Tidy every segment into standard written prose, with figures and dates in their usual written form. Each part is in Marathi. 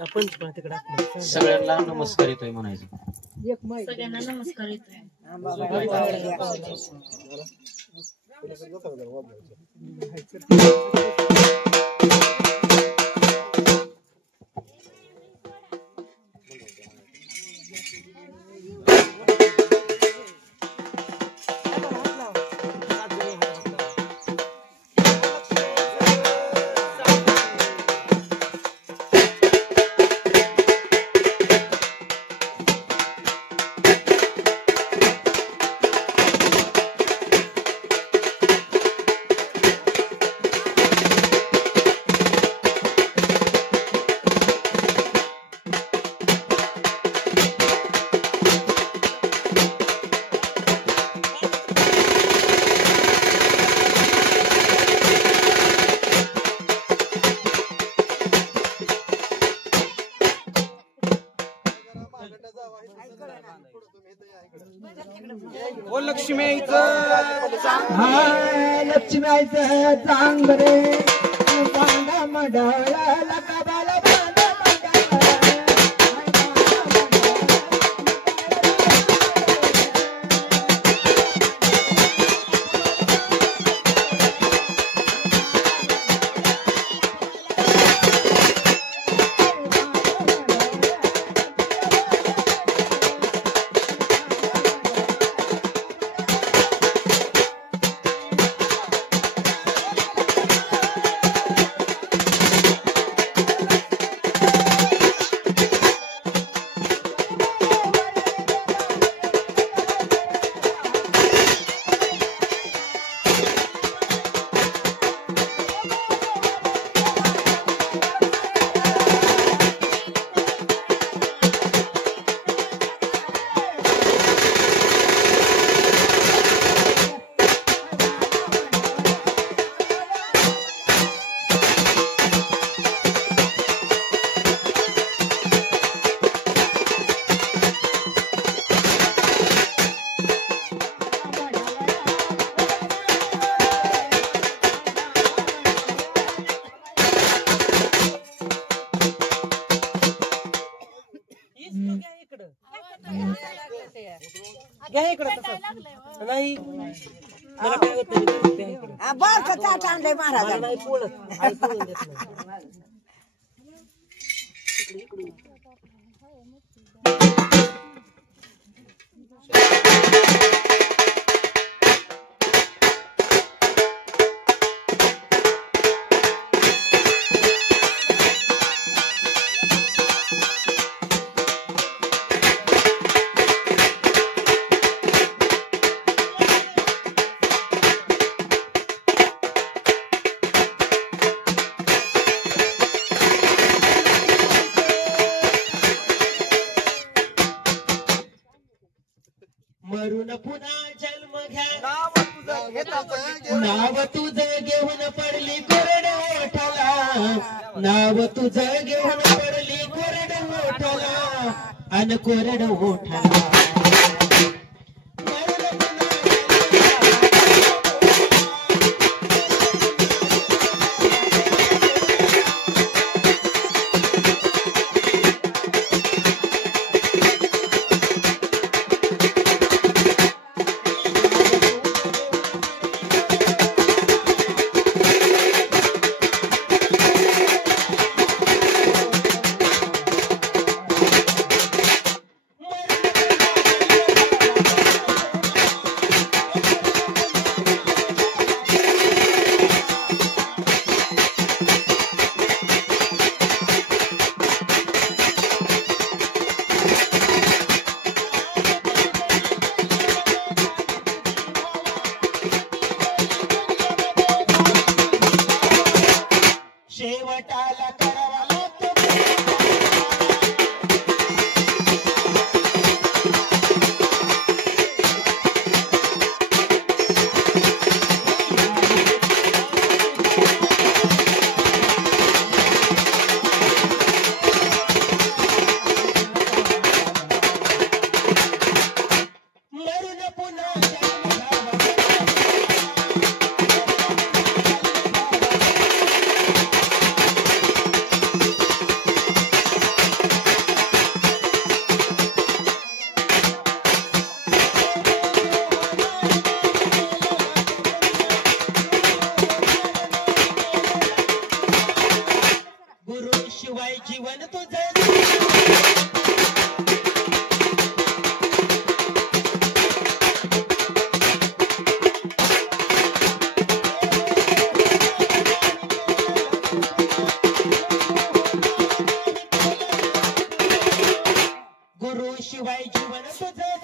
आपण तिकडे सगळ्यांना नमस्कार येतोय म्हणायचं. सगळ्यांना नमस्कार येतोय. ओ लक्ष्मीचं चांग रे बांधा मंडळाला कबाला घ्या इकडं तसं नाही मला काय होत नाही महाराज नाही बोलत आई बोलून देत नाही. मरून पुन्हा जन्म घ्या नाव तुझं घेऊन पडली कोरड ओठाला नाव तुझं घेऊन पडली कोरड ओठाला अन कोरड ओठाला शेवटाला करावा लागतो मरून पुन्हा जन्म घ्यावा शिवाय जीवन तुझं गुरु शिवाय जीवन तुझं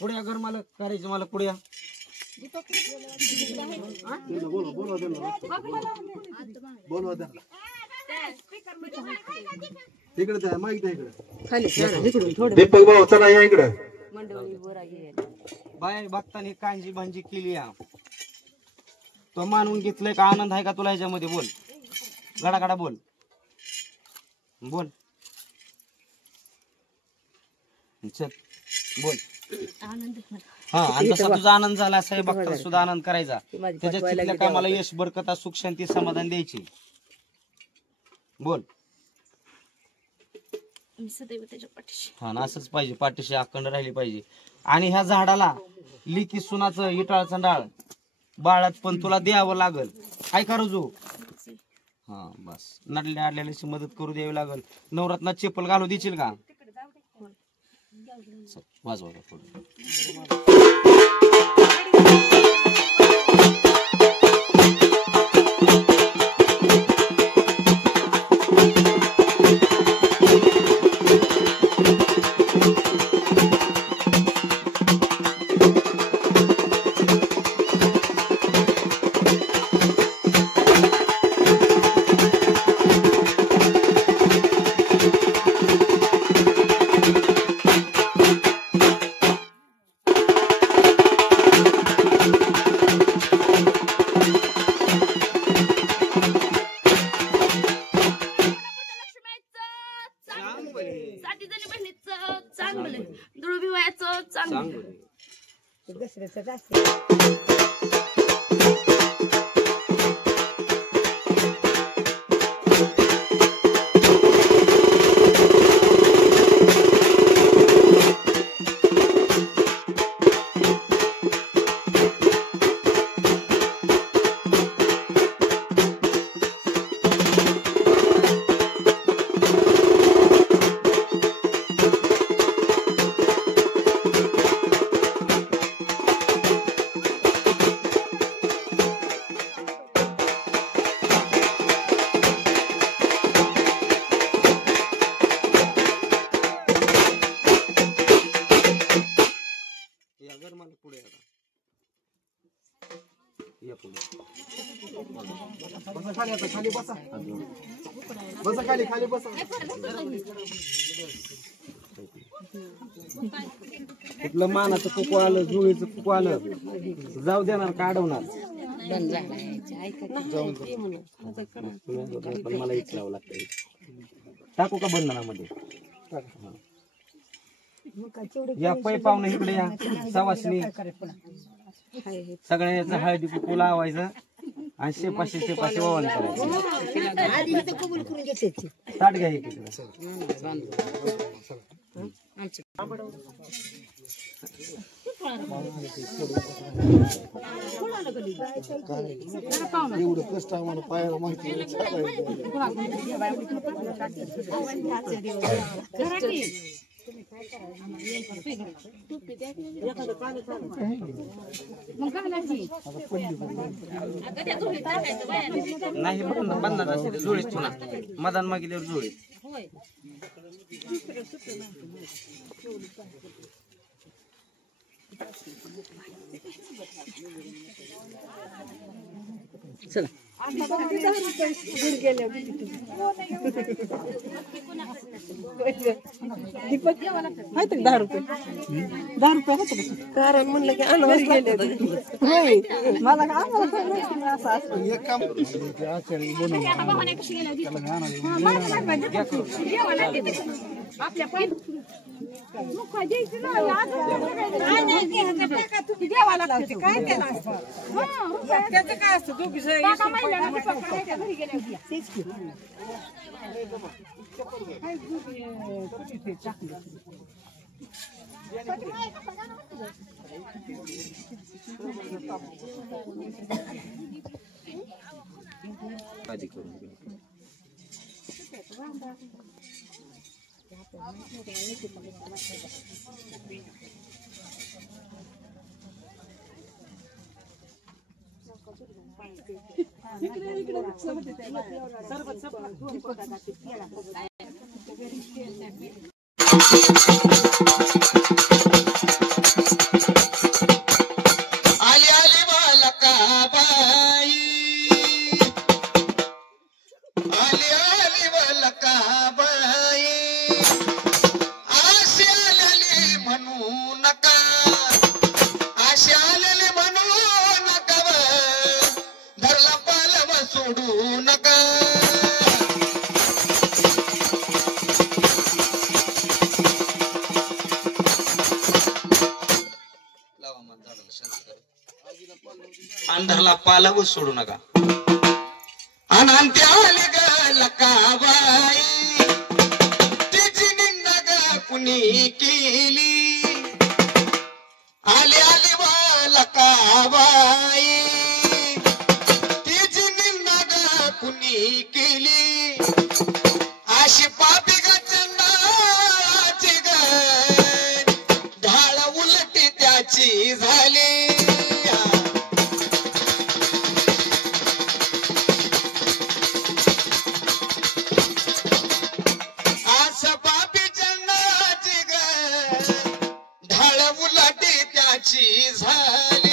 पुढे या घर मालक करायचे मालक पुढे या दीपक भाऊ चला या इकडे बाय बघताना कांजी भांजी केली या तो मानून घेतलंय का आनंद आहे का तुला ह्याच्यामध्ये बोल गडागडा बोल बोल चल बोल हा आणि तसा तुझा आनंद झाला असा हे बघता सुद्धा आनंद करायचा त्याच्या तिथल्या कामाला यश बरकत सुख शांती समाधान द्यायची बोल हा ना असंच पाहिजे पाठीशी अखंड राहिली पाहिजे आणि ह्या झाडाला लिकी सुनाचं इटाळचं डाळ बाळात पण तुला द्यावं लागल काय करू जो हा बस नडल्या आडल्याची मदत करू द्यावी लागल नवरात्रात चप्पल घालू देशील का वाजवा खाली खाली बसा कुठलं मानाचं कुकू आलं जुळीचं कुकू आलं जाऊ देणार का अडवणार पण मला इचलावं लागतं टाकू का बंधनामध्ये या पै पाहुणे इकडे या सवासनी सगळ्याचं हळदी कुकू लावायचं आणि शेपाशे वाहन करायचं ताट घ्या इकडे एवढं कष्ट आम्हाला पायाला माहिती नाही बंधनात जुळीत पुन्हा मदान मागितल्यावर जुळीत. कारण म्हणलं की अनवस गेले मला एक काम काय असतं दोघी आली आली बालकाबाई, आली आली बालकाबाई, आशी आलेली म्हणू नका, आशी आलेली म्हणू नका, धरला पालव सोडू नका. अंधारला पालव सोडू नका. अनंत आली ग लकाबाई, तिची निंदा ग कुणी केली. आली आली वा लकाबाई, तिची निंदा ग कुणी केली. अशी पापी ग चंदाची ग, ढाळ उलटी त्याची झाली. झाली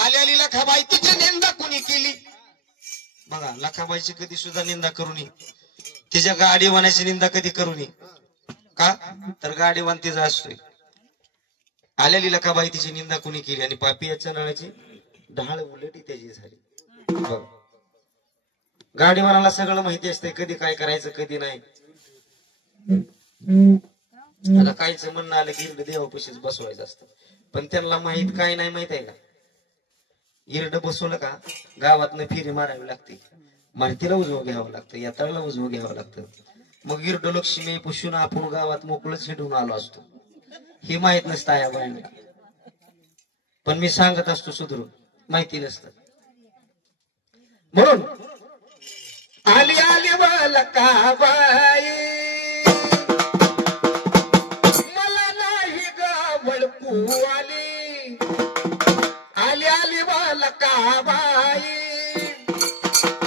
आलेली लखाबाई तिची निंदा कुणी केली. बघा लखाबाईची कधी सुद्धा निंदा करू नये, तिच्या गाडीवानाची निंदा कधी करू नये. का तर गाडीवान तिचा असतोय. आलेली लखाबाई तिची निंदा कुणी केली आणि पापियाच्या नळाची ढाळ उलटी त्याची झाली. बघ गाडीवानाला सगळं माहिती असते, कधी काय करायचं कधी नाही. आता काहीच म्हणणं आलं की इरड देवापाशीच बसवायचं असतं, पण त्यांना माहित काय नाही माहित आहे का. इरड बसवलं का गावातनं फेरी मारावी लागते, माहितीला उजवं घ्यावं लागतं, यात्राला उजवं घ्यावं लागतं. मग इरड लक्ष्मी पुसून आपण गावात मोकळच हिंडून आलो असतो. हे माहित नसतं या बायांना, पण मी सांगत असतो सुधरून, माहिती नसतं. म्हणून आली आली बालकाबाई, मला नाही गावळकू आली. आली आली बालकाबाई,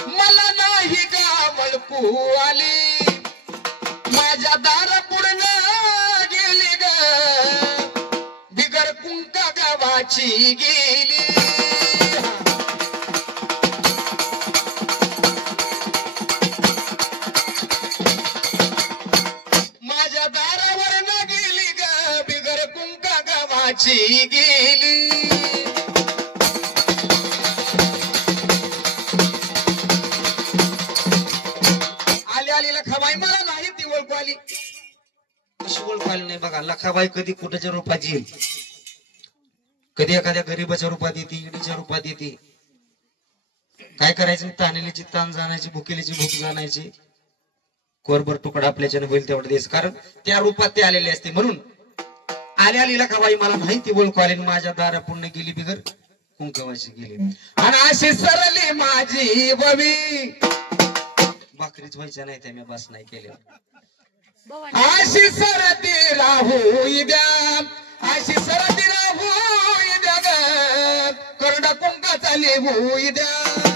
मला नाही गावळकू आली. माझ्या दार पूर्ण गेली ग, बिगर कुंका गावाची गेली. गेली आली आली लखाबाई, मला नाही ती ओळखू आली. कशी ओळखू आली नाही बघा. लखाबाई कधी कुठच्या रूपात येईल, कधी एखाद्या गरीबाच्या रूपात येते, इडीच्या रूपात येते, काय करायचं, तानेलीची ताण जाण्याची, भुकेलीची भूक जाण्याची, कोरभर तुकडा आपल्याच्यानं होईल तेवढं द्यायचं, कारण त्या रूपात ते आलेले असते. म्हणून आल्या लिला का बाई मला माहिती बोलको आले, माझ्या दारा पूर्ण गेली बिगर कुंकवाची गेली, आणि अशी सरली माझी बवी, भाकरीच व्हायच्या नाही त्या मी बस नाही केल्या. अशी सरती राहू द्या, अशी सरती राहू द्या ग, करडा कुंकाचा लिहू द्या.